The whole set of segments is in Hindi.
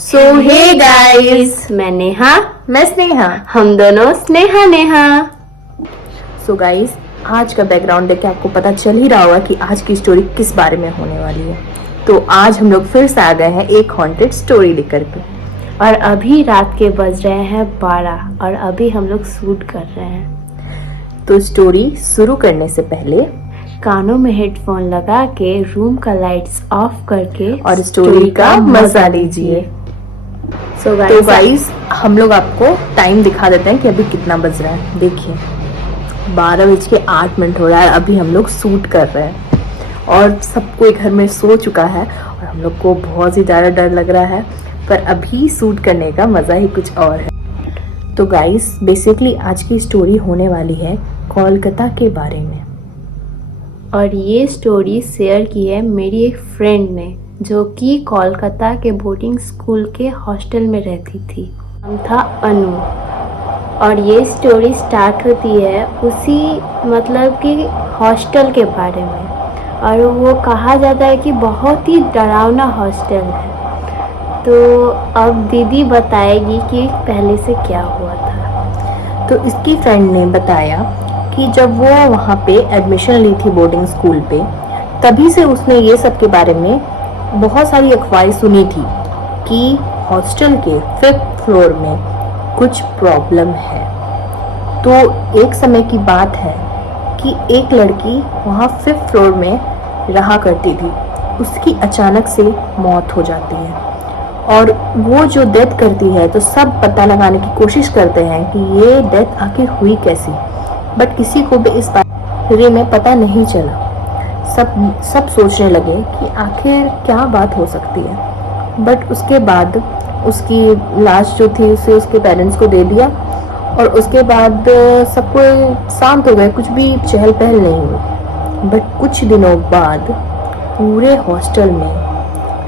सो हे गाइस, मैं नेहा, मैं स्नेहा। हम दोनों स्नेहा नेहा। सो गाइस, आज का बैकग्राउंड देख के आपको पता चल ही रहा होगा कि आज की स्टोरी किस बारे में होने वाली है। तो आज हम लोग फिर से आ गए हैं एक हॉन्टेड स्टोरी लेकर के। और अभी रात के बज रहे हैं 12 और अभी हम लोग शूट कर रहे हैं। तो स्टोरी शुरू करने से पहले कानों में हेडफोन लगा के रूम का लाइट्स ऑफ करके और स्टोरी का मजा लीजिए। तो गाइस, हम लोग आपको टाइम दिखा देते हैं कि अभी कितना बज रहा है। देखिए 12:08 हो रहा है। अभी हम लोग शूट कर रहे हैं और सब कोई घर में सो चुका है और हम लोग को बहुत ही ज़्यादा डर लग रहा है, पर अभी शूट करने का मज़ा ही कुछ और है। तो गाइस, बेसिकली आज की स्टोरी होने वाली है कोलकाता के बारे में। और ये स्टोरी शेयर की है मेरी एक फ्रेंड ने, जो कि कोलकाता के बोर्डिंग स्कूल के हॉस्टल में रहती थी। नाम था अनु। और ये स्टोरी स्टार्ट होती है उसी मतलब कि हॉस्टल के बारे में। और वो कहा जाता है कि बहुत ही डरावना हॉस्टल है। तो अब दीदी बताएगी कि पहले से क्या हुआ था। तो इसकी फ्रेंड ने बताया कि जब वो वहाँ पे एडमिशन ली थी बोर्डिंग स्कूल पे, तभी से उसने ये सब के बारे में बहुत सारी अफवाहें सुनी थी कि हॉस्टल के 5th फ्लोर में कुछ प्रॉब्लम है। तो एक समय की बात है कि एक लड़की वहाँ 5th फ्लोर में रहा करती थी। उसकी अचानक से मौत हो जाती है और वो जो डेथ करती है तो सब पता लगाने की कोशिश करते हैं कि ये डेथ आखिर हुई कैसी, बट किसी को भी इस बारे में पता नहीं चला। सब सोचने लगे कि आखिर क्या बात हो सकती है। बट उसके बाद उसकी लाश जो थी उसे उसके पेरेंट्स को दे दिया और उसके बाद सब कोई शांत हो गए, कुछ भी चहल पहल नहीं हुई। बट कुछ दिनों बाद पूरे हॉस्टल में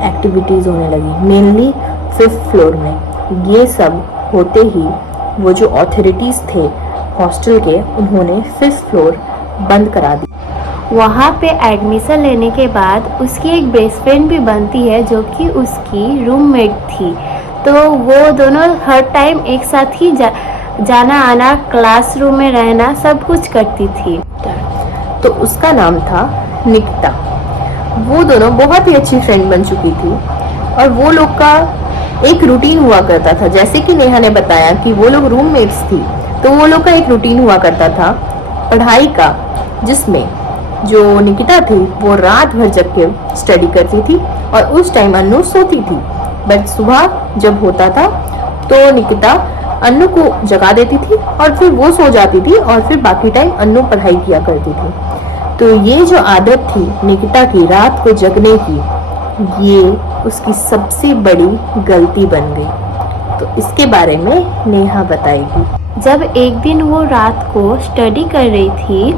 एक्टिविटीज़ होने लगी, मेनली 5th फ्लोर में। ये सब होते ही वो जो अथॉरिटीज़ थे हॉस्टल के, उन्होंने 5th फ्लोर बंद करा दी। वहाँ पे एडमिशन लेने के बाद उसकी एक बेस्ट फ्रेंड भी बनती है, जो कि उसकी रूममेट थी। तो वो दोनों हर टाइम एक साथ ही जाना आना, क्लासरूम में रहना, सब कुछ करती थी। तो उसका नाम था निकिता। वो दोनों बहुत ही अच्छी फ्रेंड बन चुकी थी और वो लोग का एक रूटीन हुआ करता था। जैसे कि नेहा ने बताया कि वो लोग रूममेट्स थी, तो वो लोग का एक रूटीन हुआ करता था पढ़ाई का, जिसमें जो निकिता थी वो रात भर जग के स्टडी करती थी और उस टाइम अन्नू सोती थी। बट सुबह जब होता था तो निकिता अन्नू को जगा देती थी और फिर वो सो जाती थी और फिर बाकी टाइम अन्नू पढ़ाई किया करती थी। तो ये जो आदत थी निकिता की रात को जगने की, ये उसकी सबसे बड़ी गलती बन गई। तो इसके बारे में नेहा बताएगी। जब एक दिन वो रात को स्टडी कर रही थी,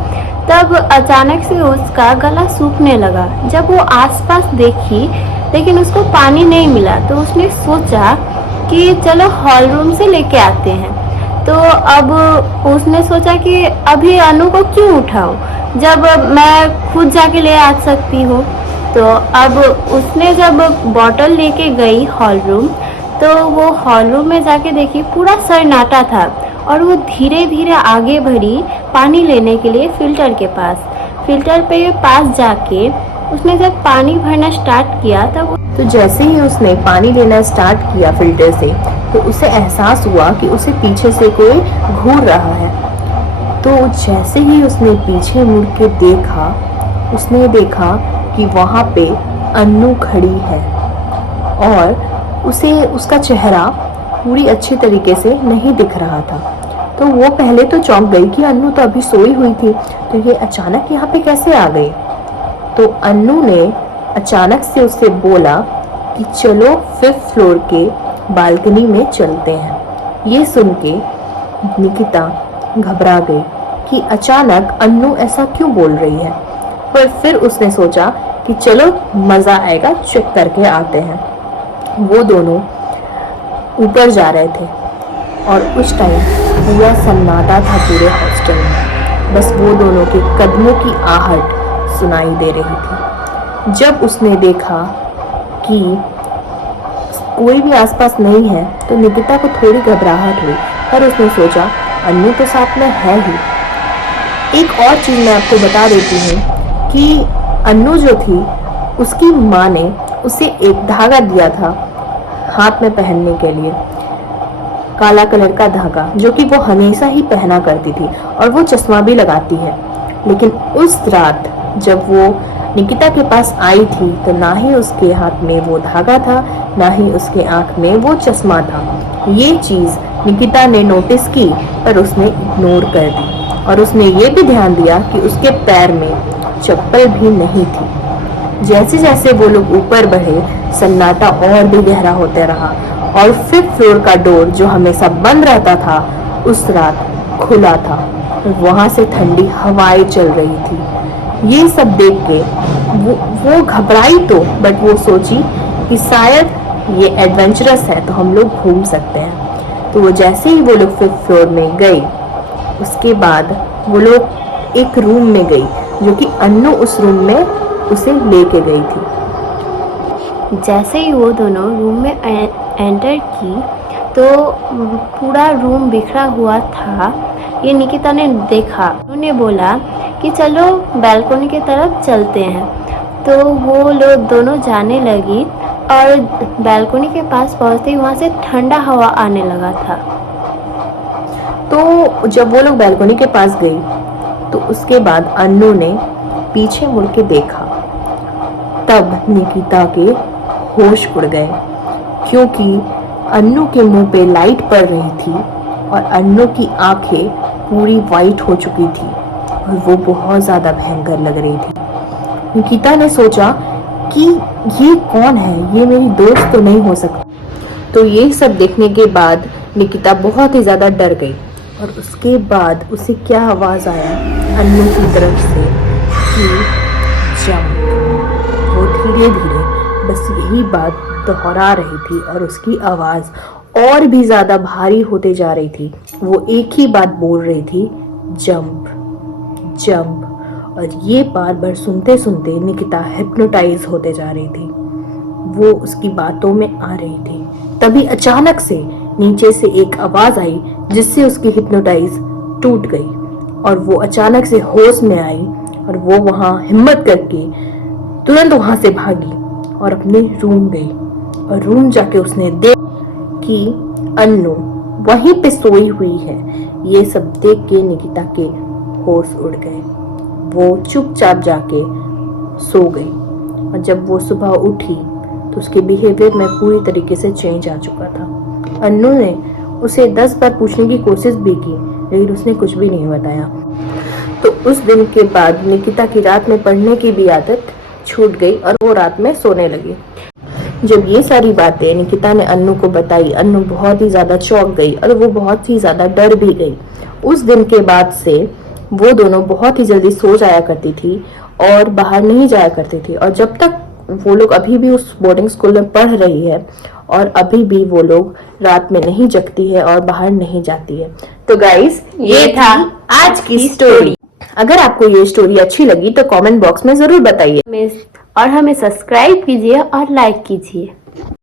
तब अचानक से उसका गला सूखने लगा। जब वो आसपास देखी लेकिन उसको पानी नहीं मिला, तो उसने सोचा कि चलो हॉल रूम से लेके आते हैं। तो अब उसने सोचा कि अभी अनु को क्यों उठाऊं, जब मैं खुद जाके ले आ सकती हूँ। तो अब उसने जब बॉटल लेके गई हॉल रूम, तो वो हॉल रूम में जाके देखी पूरा सन्नाटा था और वो धीरे धीरे आगे बढ़ी पानी लेने के लिए फिल्टर के पास। फिल्टर पे पास जाके उसने जब पानी भरना स्टार्ट किया, तब तो जैसे ही उसने पानी लेना स्टार्ट किया फिल्टर से, तो उसे एहसास हुआ कि उसे पीछे से कोई घूर रहा है। तो जैसे ही उसने पीछे मुड़ के देखा, उसने देखा कि वहाँ पे अन्नू खड़ी है और उसे उसका चेहरा पूरी अच्छी तरीके से नहीं दिख रहा था। तो वो पहले तो चौंक गई कि अन्नू तो अभी सोई हुई थी, तो ये अचानक यहाँ पे कैसे आ गई। तो अन्नू ने अचानक से उससे बोला कि चलो 5th फ्लोर के बालकनी में चलते हैं। ये सुन के निकिता घबरा गई कि अचानक अन्नू ऐसा क्यों बोल रही है, पर फिर उसने सोचा कि चलो मज़ा आएगा, चेक करके आते हैं। वो दोनों ऊपर जा रहे थे और उस टाइम पूरा सन्नाटा था पूरे हॉस्टल में। बस वो दोनों के कदमों की आहट सुनाई दे रही थी। जब उसने देखा कि कोई भी आसपास नहीं है तो निकिता को थोड़ी घबराहट हुई, पर उसने सोचा अन्नू तो साथ में है ही। एक और चीज मैं आपको बता देती हूँ कि अन्नू जो थी उसकी माँ ने उसे एक धागा दिया था हाथ में पहनने के लिए, काला कलर का धागा, जो कि वो हमेशा ही पहना करती थी और वो चश्मा भी लगाती है। लेकिन उस रात जब वो निकिता के पास आई थी तो ना ही उसके हाथ में वो धागा था, ना ही उसके आंख में वो चश्मा था। ये चीज निकिता ने नोटिस की पर उसने इग्नोर कर दी और उसने ये भी ध्यान दिया कि उसके पैर में चप्पल भी नहीं थी। जैसे जैसे वो लोग ऊपर बढ़े सन्नाटा और भी गहरा होता रहा और 5th फ्लोर का डोर जो हमेशा बंद रहता था उस रात खुला था और वहां से ठंडी हवाएं चल रही थी। ये सब देख के वो घबराई तो, बट वो सोची कि शायद ये एडवेंचरस है तो हम लोग घूम सकते हैं। तो वो जैसे ही वो लोग 5th फ्लोर में गई उसके बाद वो लोग एक रूम में गई जो कि अन्नू उस रूम में उसे लेके गई थी। जैसे ही वो दोनों रूम में एंटर की तो पूरा रूम बिखरा हुआ था। ये निकिता ने देखा, उन्होंने बोला कि चलो बालकनी की तरफ चलते हैं। तो वो लोग दोनों जाने लगी और बालकनी के पास पहुंचते ही वहाँ से ठंडा हवा आने लगा था। तो जब वो लोग बालकनी के पास गई तो उसके बाद अन्नू ने पीछे मुड़ के देखा, तब निकिता के होश उड़ गए क्योंकि अन्नू के मुंह पे लाइट पड़ रही थी और अन्नू की आंखें पूरी वाइट हो चुकी थी और वो बहुत ज्यादा भयंकर लग रही थी। निकिता ने सोचा कि ये कौन है, ये मेरी दोस्त तो नहीं हो सकती। तो ये सब देखने के बाद निकिता बहुत ही ज्यादा डर गई और उसके बाद उसे क्या आवाज आया अन्नू की तरफ से कि जंप। वो धीरे धीरे बस यही बात दोहरा रही थी और उसकी आवाज और भी ज्यादा भारी होते जा रही थी। वो एक ही बात बोल रही थी, जंप जंप। और ये बार बार सुनते सुनते निकिता हिप्नोटाइज होते जा रही थी, वो उसकी बातों में आ रही थी। तभी अचानक से नीचे से एक आवाज आई जिससे उसकी हिप्नोटाइज टूट गई और वो अचानक से होश में आई और वो वहां हिम्मत करके तुरंत वहां से भागी और अपने रूम गई और रूम जाके उसने देख कि अन्नू वहीं पे सोई हुई है। ये सब देख के निकिता के होश उड़ गए, वो चुपचाप जाके सो गई और जब वो सुबह उठी तो उसके बिहेवियर में पूरी तरीके से चेंज आ चुका था। अन्नू ने उसे 10 बार पूछने की कोशिश भी की लेकिन उसने कुछ भी नहीं बताया। तो उस दिन के बाद निकिता की रात में पढ़ने की भी आदत छूट गई और वो रात में सोने लगी। जब ये सारी बातें निकिता ने अन्नू को बताई, अन्नू बहुत ही ज्यादा चौंक गई और वो बहुत ही ज्यादा डर भी गई। उस दिन के बाद से वो दोनों बहुत ही जल्दी सो जाया करती थी और बाहर नहीं जाया करती थी। और जब तक वो लोग अभी भी उस बोर्डिंग स्कूल में पढ़ रही है और अभी भी वो लोग रात में नहीं जगती है और बाहर नहीं जाती है। तो गाइस, ये था आज की स्टोरी। अगर आपको ये स्टोरी अच्छी लगी तो कमेंट बॉक्स में जरूर बताइए और हमें सब्सक्राइब कीजिए और लाइक कीजिए।